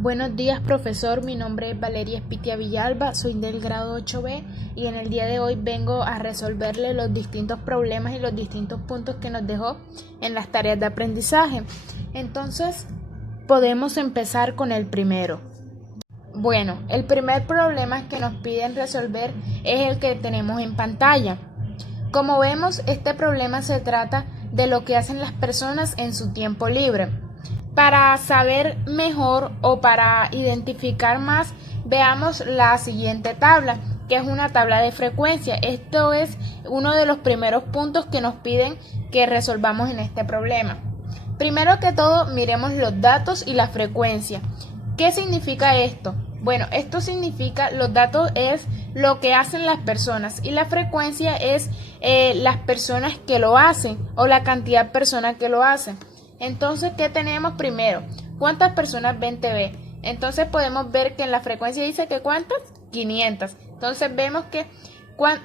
Buenos días, profesor. Mi nombre es Valeria Espitia Villalba, soy del grado 8B y en el día de hoy vengo a resolverle los distintos problemas y los distintos puntos que nos dejó en las tareas de aprendizaje. Entonces, podemos empezar con el primero. Bueno, el primer problema que nos piden resolver es el que tenemos en pantalla. Como vemos, este problema se trata de lo que hacen las personas en su tiempo libre. Para saber mejor o para identificar más, veamos la siguiente tabla, que es una tabla de frecuencia. Esto es uno de los primeros puntos que nos piden que resolvamos en este problema. Primero que todo, miremos los datos y la frecuencia. ¿Qué significa esto? Bueno, esto significa, los datos es lo que hacen las personas y la frecuencia es las personas que lo hacen o la cantidad de personas que lo hacen. Entonces, ¿qué tenemos primero? ¿Cuántas personas ven TV? Entonces podemos ver que en la frecuencia dice que ¿cuántas? 500. Entonces vemos que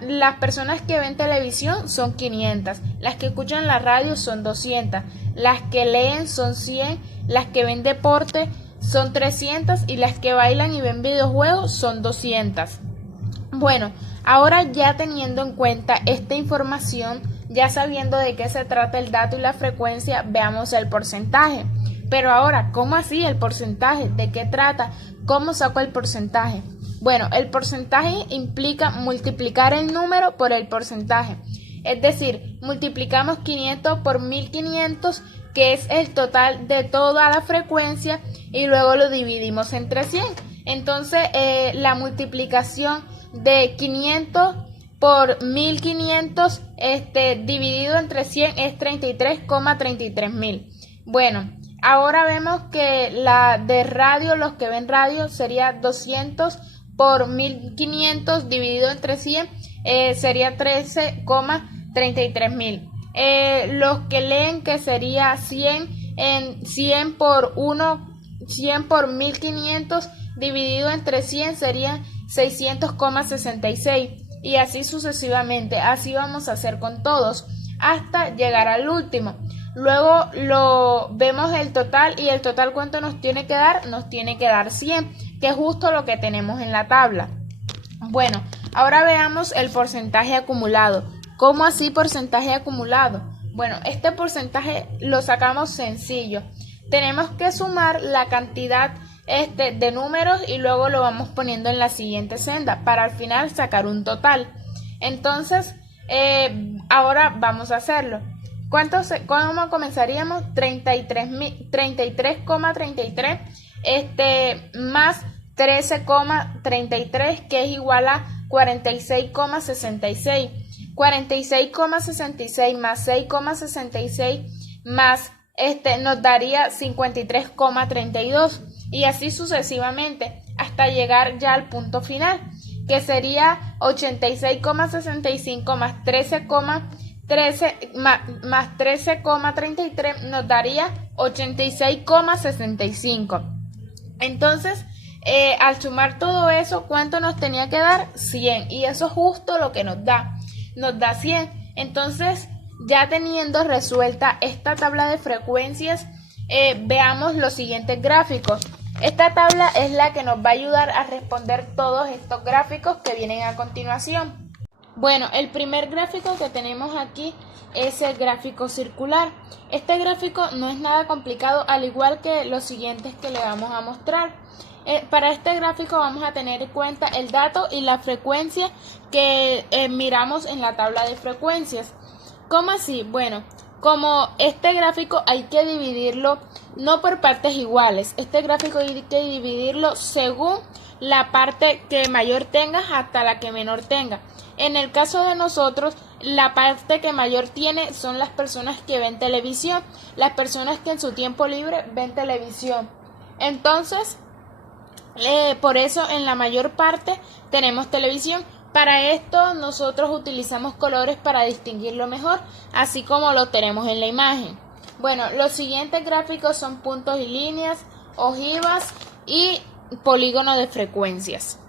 las personas que ven televisión son 500, las que escuchan la radio son 200, las que leen son 100, las que ven deporte son 300 y las que bailan y ven videojuegos son 200. Bueno, ahora ya teniendo en cuenta esta información, ya sabiendo de qué se trata el dato y la frecuencia, veamos el porcentaje. Pero ahora, ¿cómo así el porcentaje? ¿De qué trata? ¿Cómo saco el porcentaje? Bueno, el porcentaje implica multiplicar el número por el porcentaje. Es decir, multiplicamos 500 por 1500, que es el total de toda la frecuencia, y luego lo dividimos entre 100. Entonces, la multiplicación de 500 por 1500 dividido entre 100 es 33,33 Bueno, ahora vemos que la de radio, los que ven radio, sería 200 por 1500 dividido entre 100 sería 13,33 los que leen, que sería 100 en 100 por 100 por 1500 dividido entre 100 sería 600,66 y así sucesivamente. Así vamos a hacer con todos hasta llegar al último. Luego vemos el total, y el total ¿cuánto nos tiene que dar? Nos tiene que dar 100, que es justo lo que tenemos en la tabla. Bueno, ahora veamos el porcentaje acumulado. ¿Cómo así porcentaje acumulado? Bueno, este porcentaje lo sacamos sencillo. Tenemos que sumar la cantidad de números y luego lo vamos poniendo en la siguiente senda para al final sacar un total. Entonces, ahora vamos a hacerlo. ¿Cómo comenzaríamos? 33,33 más 13,33, que es igual a 46,66. 46,66 más 6,66 más nos daría 53,32 y así sucesivamente hasta llegar ya al punto final, que sería 86,65 más 13,33 nos daría 86,65. Entonces, al sumar todo eso, ¿cuánto nos tenía que dar? 100, y eso es justo lo que nos da 100. Entonces, ya teniendo resuelta esta tabla de frecuencias, veamos los siguientes gráficos. Esta tabla es la que nos va a ayudar a responder todos estos gráficos que vienen a continuación. Bueno, el primer gráfico que tenemos aquí es el gráfico circular. Este gráfico no es nada complicado, al igual que los siguientes que le vamos a mostrar. Para este gráfico vamos a tener en cuenta el dato y la frecuencia que miramos en la tabla de frecuencias. ¿Cómo así? Bueno, como este gráfico hay que dividirlo no por partes iguales. Este gráfico hay que dividirlo según la parte que mayor tenga hasta la que menor tenga. En el caso de nosotros, la parte que mayor tiene son las personas que ven televisión, las personas que en su tiempo libre ven televisión. Entonces, por eso en la mayor parte tenemos televisión. Para esto nosotros utilizamos colores para distinguirlo mejor, así como lo tenemos en la imagen. Bueno, los siguientes gráficos son puntos y líneas, ojivas y polígono de frecuencias.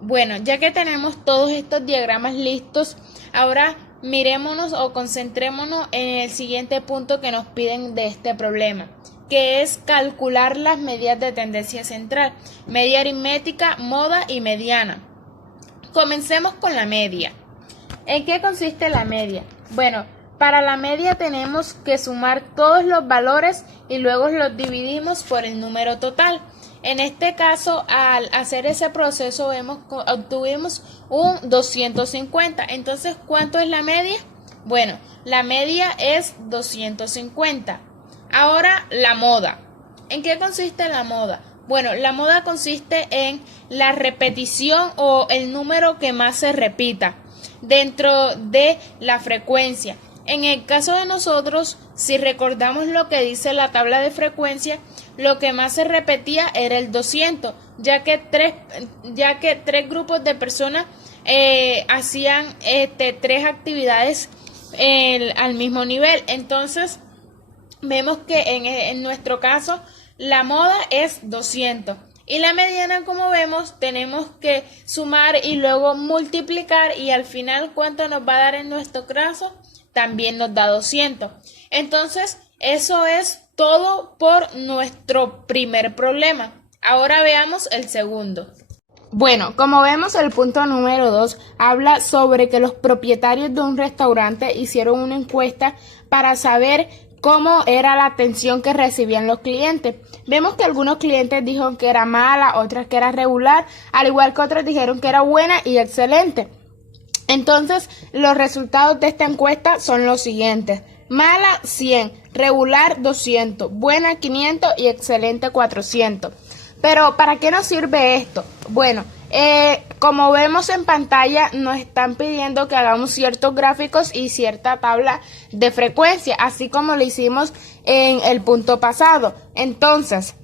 Bueno, ya que tenemos todos estos diagramas listos, ahora mirémonos o concentrémonos en el siguiente punto que nos piden de este problema, que es calcular las medidas de tendencia central, media aritmética, moda y mediana. Comencemos con la media. ¿En qué consiste la media? Bueno, para la media tenemos que sumar todos los valores y luego los dividimos por el número total. En este caso, al hacer ese proceso, obtuvimos un 250. Entonces, ¿cuánto es la media? Bueno, la media es 250. Ahora, la moda. ¿En qué consiste la moda? Bueno, la moda consiste en la repetición o el número que más se repita dentro de la frecuencia. En el caso de nosotros, si recordamos lo que dice la tabla de frecuencia, lo que más se repetía era el 200, ya que tres grupos de personas hacían tres actividades al mismo nivel. Entonces, vemos que en nuestro caso la moda es 200 y la mediana, como vemos, tenemos que sumar y luego multiplicar, y al final, ¿cuánto nos va a dar en nuestro caso? También nos da 200. Entonces, eso es todo por nuestro primer problema. Ahora veamos el segundo. Bueno, como vemos, el punto número 2 habla sobre que los propietarios de un restaurante hicieron una encuesta para saber cómo era la atención que recibían los clientes. Vemos que algunos clientes dijeron que era mala, otras que era regular, al igual que otros dijeron que era buena y excelente. Entonces, los resultados de esta encuesta son los siguientes: mala 100, regular 200, buena 500 y excelente 400. Pero, ¿para qué nos sirve esto? Bueno, como vemos en pantalla, nos están pidiendo que hagamos ciertos gráficos y cierta tabla de frecuencia, así como lo hicimos en el punto pasado. Entonces,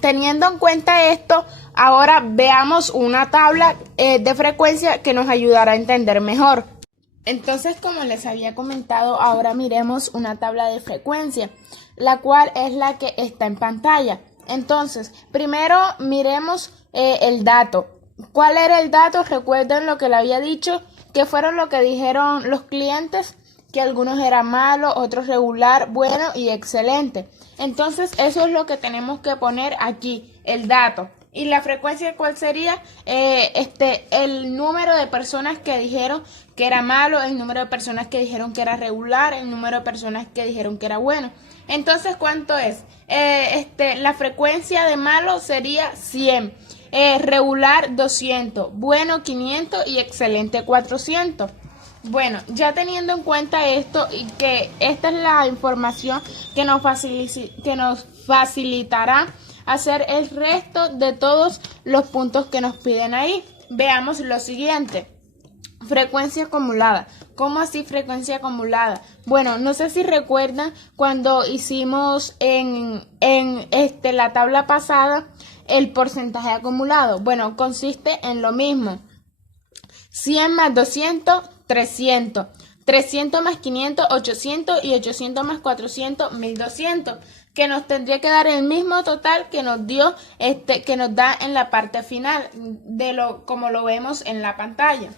teniendo en cuenta esto, ahora veamos una tabla de frecuencia que nos ayudará a entender mejor. Entonces, como les había comentado, ahora miremos una tabla de frecuencia, la cual es la que está en pantalla. Entonces, primero miremos el dato. ¿Cuál era el dato? Recuerden lo que le había dicho, que fueron lo que dijeron los clientes, que algunos eran malos, otros regular, bueno y excelente. Entonces, eso es lo que tenemos que poner aquí, el dato. ¿Y la frecuencia cuál sería? El número de personas que dijeron que era malo, el número de personas que dijeron que era regular, el número de personas que dijeron que era bueno. Entonces, ¿cuánto es? La frecuencia de malo sería 100, regular 200, bueno 500 y excelente 400. Bueno, ya teniendo en cuenta esto y que esta es la información que nos facilitará hacer el resto de todos los puntos que nos piden ahí. Veamos lo siguiente. Frecuencia acumulada. ¿Cómo así frecuencia acumulada? Bueno, no sé si recuerdan cuando hicimos en la tabla pasada el porcentaje acumulado. Bueno, consiste en lo mismo. 100 más 200, 300. 300 más 500, 800 y 800 más 400, 1200. Que nos tendría que dar el mismo total que nos dio que nos da en la parte final como lo vemos en la pantalla.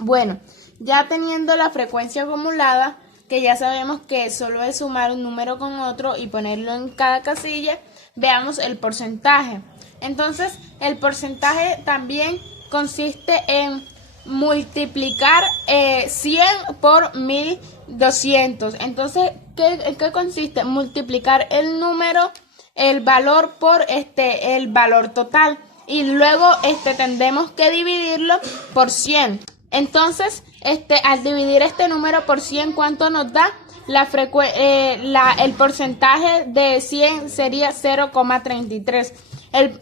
Bueno, ya teniendo la frecuencia acumulada, que ya sabemos que solo es sumar un número con otro y ponerlo en cada casilla, veamos el porcentaje. Entonces, el porcentaje también consiste en multiplicar 100 por 1200. Entonces, ¿en qué consiste? Multiplicar el valor por el valor total, y luego tendremos que dividirlo por 100. Entonces, al dividir este número por 100, ¿cuánto nos da? El porcentaje de 100 sería 0,33.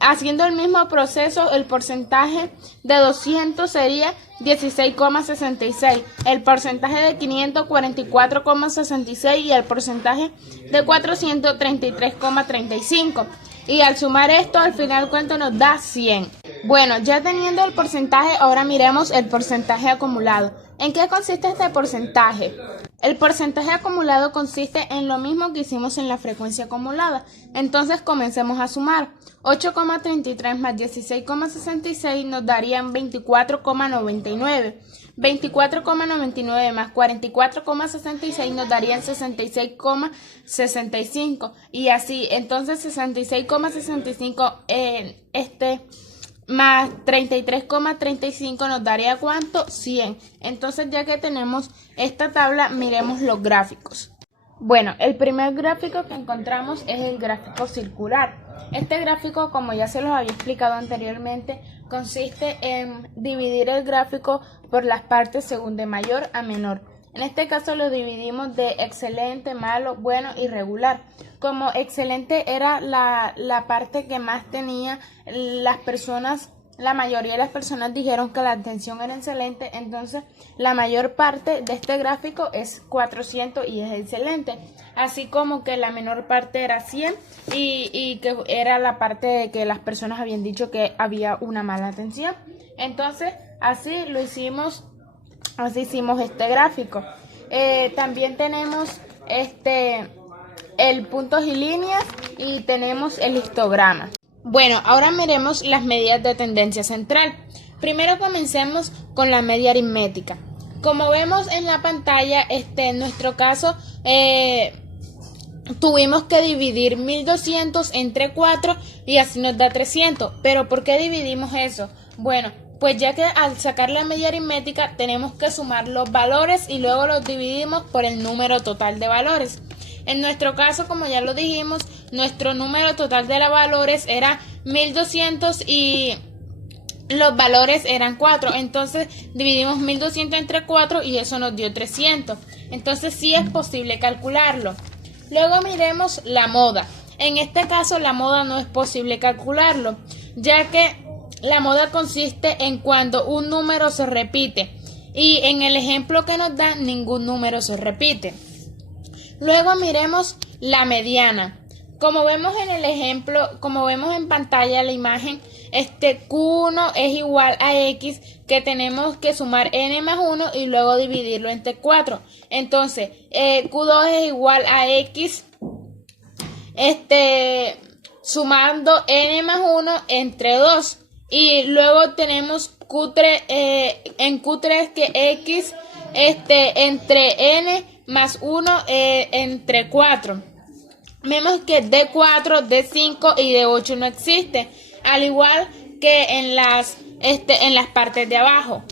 Haciendo el mismo proceso, el porcentaje de 200 sería 16,66, el porcentaje de 500 44,66 y el porcentaje de 400 33,35. Y al sumar esto, al final, ¿cuánto nos da? 100. Bueno, ya teniendo el porcentaje, ahora miremos el porcentaje acumulado. ¿En qué consiste este porcentaje? El porcentaje acumulado consiste en lo mismo que hicimos en la frecuencia acumulada. Entonces comencemos a sumar. 8,33 más 16,66 nos darían 24,99. 24,99 más 44,66 nos darían 66,65. Y así, entonces 66,65 más 33,35 nos daría ¿cuánto? 100. Entonces, ya que tenemos esta tabla, miremos los gráficos. Bueno, el primer gráfico que encontramos es el gráfico circular. Este gráfico, como ya se los había explicado anteriormente, consiste en dividir el gráfico por las partes según de mayor a menor. En este caso lo dividimos de excelente, malo, bueno y regular. Como excelente era la parte que más tenía las personas, la mayoría de las personas dijeron que la atención era excelente, entonces la mayor parte de este gráfico es 400 y es excelente. Así como que la menor parte era 100 y que era la parte de que las personas habían dicho que había una mala atención. Entonces así lo hicimos. Así hicimos este gráfico. También tenemos el puntos y líneas y tenemos el histograma. Bueno, ahora miremos las medidas de tendencia central. Primero comencemos con la media aritmética. Como vemos en la pantalla, en nuestro caso tuvimos que dividir 1200 entre 4 y así nos da 300. ¿Pero por qué dividimos eso? Bueno, pues ya que al sacar la media aritmética tenemos que sumar los valores y luego los dividimos por el número total de valores. En nuestro caso, como ya lo dijimos, nuestro número total de valores era 1200 y los valores eran 4. Entonces dividimos 1200 entre 4 y eso nos dio 300. Entonces sí es posible calcularlo. Luego miremos la moda. En este caso la moda no es posible calcularlo, ya que la moda consiste en cuando un número se repite y en el ejemplo que nos da ningún número se repite. Luego miremos la mediana. Como vemos en el ejemplo, como vemos en pantalla la imagen, Q1 es igual a X, que tenemos que sumar N más 1 y luego dividirlo entre 4. Entonces, Q2 es igual a X, sumando N más 1 entre 2. Y luego tenemos Q3, en Q3 que X entre N más 1 entre 4. Vemos que D4, D5 y D8 no existe, al igual que en las partes de abajo.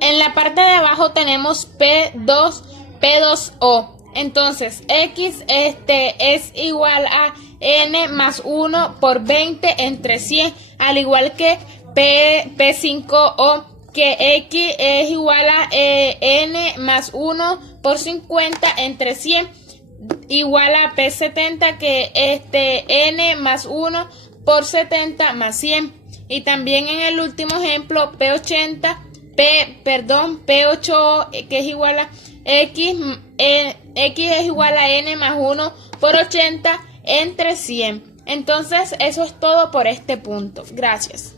En la parte de abajo tenemos P2, P2O. Entonces, X es igual a N más 1 por 20 entre 100, al igual que P5O, que X es igual a N más 1 por 50 entre 100, igual a P70, que N más 1 por 70 más 100. Y también en el último ejemplo, P8O, que es igual a X es igual a N más 1 por 80 entre 100. Entonces, eso es todo por este punto. Gracias.